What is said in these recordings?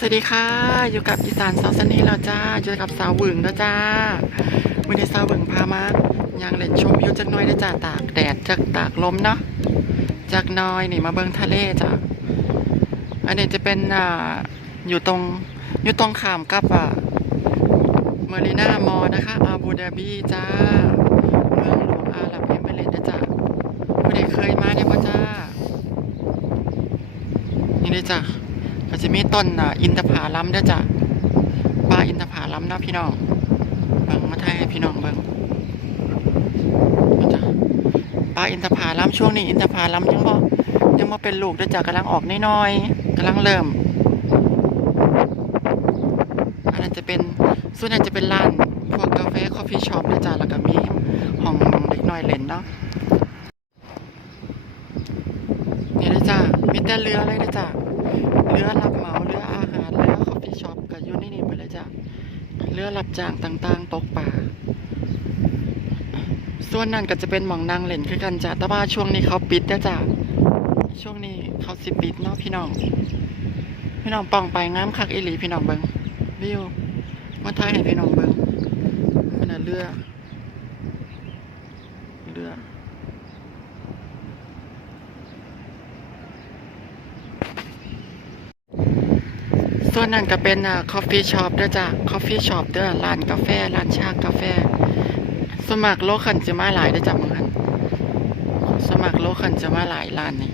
สวัสดีค่ะ อยู่กับอีสานสาวสนีแล้วจ้า อยู่กับสาวหวึงแล้วจ้าวันนี้สาวหวึงพามายังเล่นชมวิวจักน้อยนะจ้าตากแดดจากตากลมเนาะจากน้อยนี่มาเบิ่งทะเลจ้าอันนี้จะเป็นอ่าอยู่ตรงอยู่ตรงขามกับอ่าเมอรีนามอนะคะอาบูดาบีจ้าเมืองหลวงอาหรับเอมิเรต์นะจ้าผู้ใดเคยมาเนี่ยพ่อจ้านี่เลยจ้ะ ก็จะมีต้นอินทผลัมด้วยจ้ะป่าอินทผลัมเนาะพี่น้องเบิ่งมาไทยให้พี่น้องเบิ่งจ้ะป่าอินทผลัมช่วงนี้อินทผลัมยังบ่ยังบ่เป็นลูกด้วยจ้ะกำลังออกน้อยๆกำลังเริ่มอันนั้นจะเป็นส่วนนั้นจะเป็นร้านพวกกาแฟคอฟฟี่ช็อปด้วยจ้ะแล้วก็มีห้องเด็กน้อยเล่นเนาะนี่เลยจ้ามีแต่เรือเลยนะจ้า เรือรับเหมาเรืออาหารเรือคอฟฟี่ช็อปก็อยู่ในนี่หมดเลยจ้าเรือรับจ้างต่างๆ ตกปลาส่วนนั้นก็จะเป็นหมองนางเล่นคือกันจ้าแต่ว่าช่วงนี้เขาปิดนะจ้าช่วงนี้เขาสิปิดเนาะพี่น้อง พี่น้องป่องไปงามคักอีหลีพี่น้องเบิงวิวมาถ่ายให้พี่น้องเบิงมันน่ะเรือเรือ ส่วนนั้นก็เป็นอ่าคอฟฟี่ช็อปด้วยจ้ะคอฟฟี่ช็อปเด้อร้านกาแฟร้านชากาแฟ สมัครโลคันจะมาหลายเด้อจ้ะมึงหันสมัครโลคันจะมาหลายร้านนี่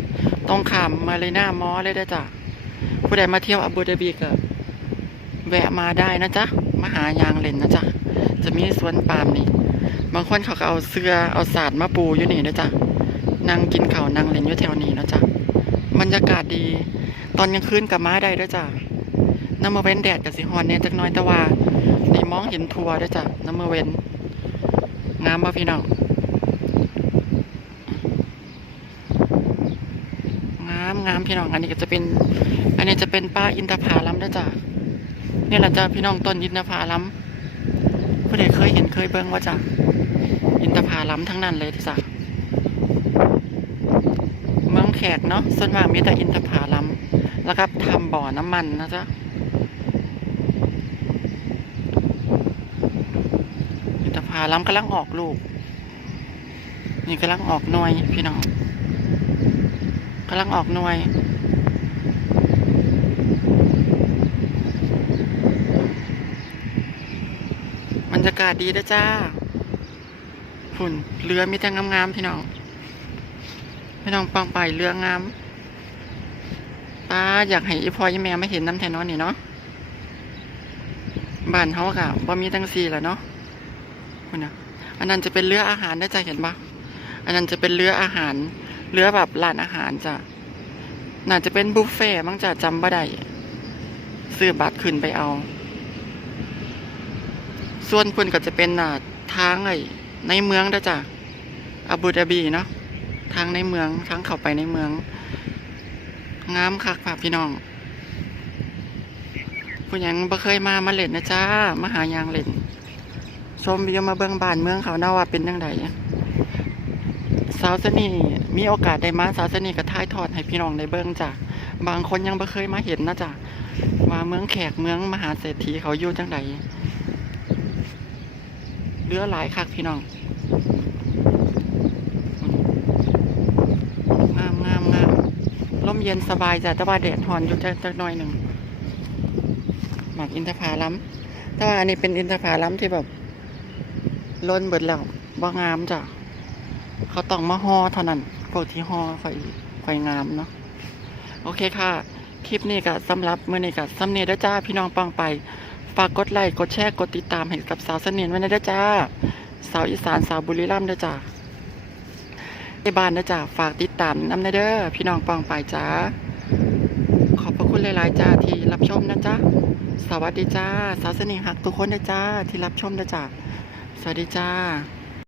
ต้องขามมาเลยหน้ามอเลยเด้อจ้ะผู้ใดมาเที่ยวอาบูดาบีก็แวะมาได้นะจ๊ะมาหายางเล่นนะจ๊ะจะมีสวนปาล์มนี่ บางคนเขาก็เอาเสื้อเอาสาดมาปูอยู่นี่นะจ๊ะนั่งกินข้าวนั่งเล่นอยู่แถวนี้นะจ๊ะบรรยากาศดี ตอนกลางคืนกับมาได้ด้วยจ้ะ น้ำมือเว้นแดดกับสีฮอนเนี่ยจักน้อยแต่ว่านี่มองเห็นทัวร์ด้วยจ้ะน้ำมือเว้นงามป่พี่น้องงามงามพี่น้องอันนี้ก็จะเป็น อันนี้จะเป็นป้าอินทผาลัมด้วยจ้ะนี่แหละจ้ะพี่น้องต้นอินทผาลัมผู้ใดเคยเห็นเคยเบิ่งว่าจ้ะอินทผาลัมทั้งนั้นเลยจ้ะเมืองแขกเนาะส่วนมากมีแต่อินทผาลัมแล้วก็ทำบ่อน้ำมันนะจ๊ะ อินทผลัมกำลังออกลูก นี่กำลังออกหน่วยพี่น้องกำลังออกหน่วยบรรยากาศดีนะจ้าฝุ่นเรือมีแต่งามๆพี่น้องพี่น้องปังไปเรืองามตาอยากให้อีพออีแม่ไม่เห็นน้ำแทนนอนนี่เนาะบ้านเขาค่ะบ่มีตั้งสี่แหละเนาะ คุณนะอันนั้นจะเป็นเรืออาหารได้จะเห็นปะอันนั้นจะเป็นเรืออาหาร เรือแบบร้านอาหารจ้ะน่าจะเป็นบุฟเฟ่ต์มั้งจะจำบ่ได้ซื้อบัตรขึ้นไปเอา ส่วนคุณก็จะเป็นอ่าทางไอ้ในเมืองได้จ้ะอาบูดาบีเนาะทางในเมืองทางเข้าไปในเมืองงามคักค่ะพี่น้องผู้ยังบ่เคยมามาเล่นนะจ้ามาหายางเล่น ชมวิวมาเบิ่งบานเมืองเขาเนาว่าเป็นจังไดสาวสนีมีโอกาสได้มาสาวสนีก็ถ่ายทอดให้พี่น้องได้เบิ่งจ้ะบางคนยังบ่เคยมาเห็นนะจ้ะว่าเมืองแขกเมืองมหาเศรษฐีเขาอยู่จังไดเรือหลายคักพี่น้องงามงามงามลมเย็นสบายจ้ะแต่ว่าแดดหอนอยู่จักจักหน่อยหนึ่งหมากอินทผลัมแต่ว่าอันนี้เป็นอินทผลัมที่แบบ ล้นเบิดแล้วบ่งามจ้ะ เขาต้องมาห่อเท่านั้นพวกที่ห่อค่อยค่อยงามเนาะ โอเคค่ะ คลิปนี้ก็สำหรับมื้อนี้ก็สำเนียด้อจ้าพี่น้องปังไป ฝากกดไลค์ กดแชร์ กดติดตามให้กับสาวเสนียนไว้นะเด้อจ้า สาวอีสานสาวบุรีรัมย์เด้อจ้าในบ้านนะจ๊ะฝากติดตามน้ำนเด้อพี่น้องปองไปจ้า ขอบพระคุณหลายๆจ้าที่รับชมนะจ๊ะสวัสดีจ้า สาวเสน่ห์หักทุกคนนะจ้าที่รับชมนะจ๊ะ สวัสดีจ้า